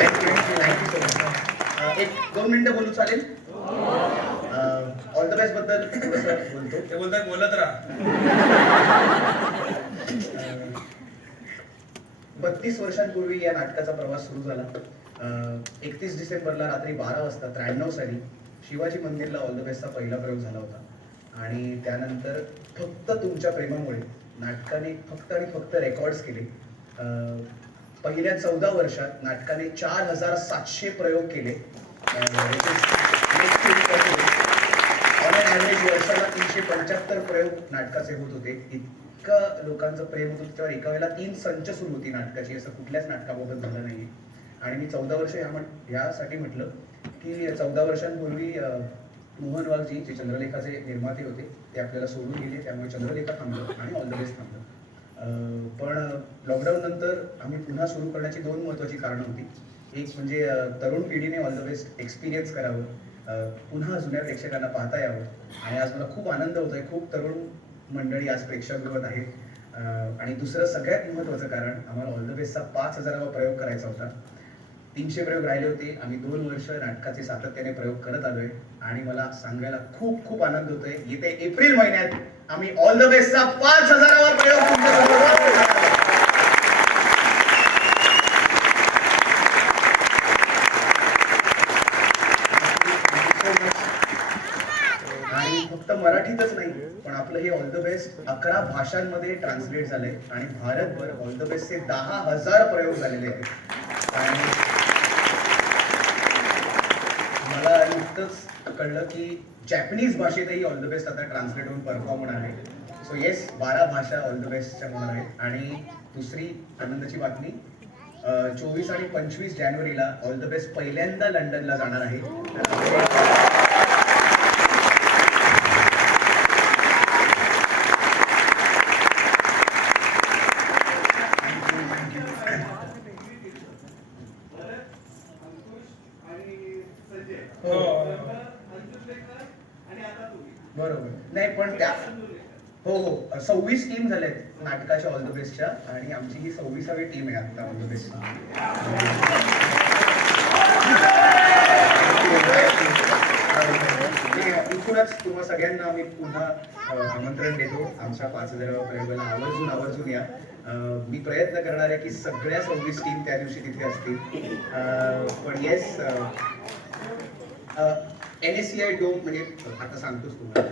Thank you thank you so much. एक 2 मिनिटं बोलू चालेल? ऑल द बेस्ट बद्दल थोडंसं बोलतो. ते बोलतात बोलत राहा. 32 वर्षांपूर्वी या नाटकाचा प्रवास सुरू झाला. 31 डिसेंबरला रात्री 12 वाजता 93 साली शिवाजी मंदिरला ऑल द बेस्टचा पहिला प्रयोग झाला होता. आणि त्यानंतर फक्त तुमच्या प्रेमामुळे नाटकाने फक्त आणि फक्त रेकॉर्ड्स केले. पहिल्या 14 वर्षात नाटकाने 4700 प्रयोग केले. ऑन अन ॲव्हरेज वर्षाला 375 प्रयोग नाटकाचे होत होते. इतकं लोकांचं प्रेम होत होतं. त्यावर एका वेळेला 3 संच सुरू होती नाटकाची. असं कुठल्याच नाटकाबाबत झालं नाही. आणि मी 14 वर्ष यासाठी म्हटलं की 14 वर्षांपूर्वी मोहन वाघजी जे चंद्रलेखाचे निर्माते होते ते आपल्याला सोडून गेले. त्यामुळे चंद्रलेखा थांबलं आणि ऑल द बेस्ट थांबलं. पण लॉकडाऊन नंतर आम्ही पुन्हा सुरू करण्याची 2 महत्त्वाची कारणं होती. एक म्हणजे तरुण पिढीने ऑल द बेस्ट एक्सपिरियन्स करावं, पुन्हा जुन्या प्रेक्षकांना पाहता यावं. आणि आज मला खूप आनंद होतोय, खूप तरुण मंडळी आज प्रेक्षकगृहात आहेत. आणि दुसरं सगळ्यात महत्त्वाचं कारण आम्हाला ऑल द बेस्टचा 5000वा प्रयोग करायचा होता. 300 प्रयोग राहिले होते. आम्ही 2 वर्ष नाटकाचे सातत्याने प्रयोग करत आलोय आणि मला सांगायला खूप खूप आनंद होतोय. येत्या एप्रिल महिन्यात आम्ही ऑल द बेस्टचा 5000वा प्रयोग तुमच्यासोबत. आणि फक्त मराठीतच नाही पण आपलं हे ऑल द बेस्ट 11 भाषांमध्ये ट्रान्सलेट झालंय आणि भारतभर ऑल द बेस्टचे 10,000 प्रयोग झालेले आहेत. आणि मला नुकतंच कळलं की जॅपनीज भाषेतही ऑल द बेस्ट आता ट्रान्सलेट होऊन परफॉर्म होणार आहे. सो येस, 12 भाषा ऑल द बेस्टच्या होणार आहेत. आणि दुसरी आनंदाची बातमी, 24 आणि 25 जानेवारीला ऑल द बेस्ट पहिल्यांदा लंडनला जाणार आहे. बरोबर. नाही पण त्या हो 26 टीम झाल्यात नाटकाच्या ऑल द बेस्टच्या आणि आमची ही 26वी टीम आहे आता ऑल द बेस्ट. इथूनच तुम्हा सगळ्यांना आम्ही पुन्हा आमंत्रण देतो आमच्या 5000वा प्रयोगाला. आवर्जून या. मी प्रयत्न करणार आहे की सगळ्या 26 टीम त्या दिवशी तिथे असतील. पण येस, NSCI डोम म्हणजे आता सांगतोच तुम्हाला,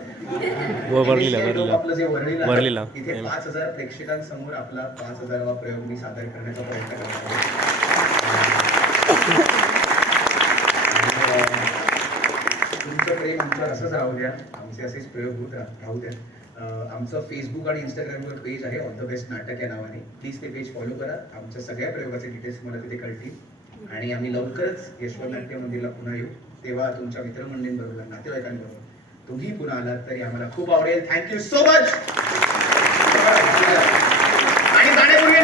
आपलं जे वरळीला तिथे 5000 प्रेक्षकांसमोर आपला 5000वा प्रयोग मी सादर करण्याचा प्रयत्न करणार आहे. तुमचं प्रेम आमच्यावर असंच राहू द्या. आमचे असेच प्रयोग होत राहू द्या. आमचं फेसबुक आणि इंस्टाग्रामवर पेज आहे ऑल द बेस्ट नाटक या नावाने. प्लीज ते पेज फॉलो करा. आमच्या सगळ्या प्रयोगाचे डिटेल्स तुम्हाला तिथे कळतील. आणि आम्ही लवकरच यशवंत नाट्य मंदिरला पुन्हा येऊ. तेव्हा तुमच्या मित्रमंडळींबरोबर, नातेवाईकांबरोबर तुम्ही पुन्हा आलात तरी आम्हाला खूप आवडेल. Thank you so much. आणि जाण्यापूर्वी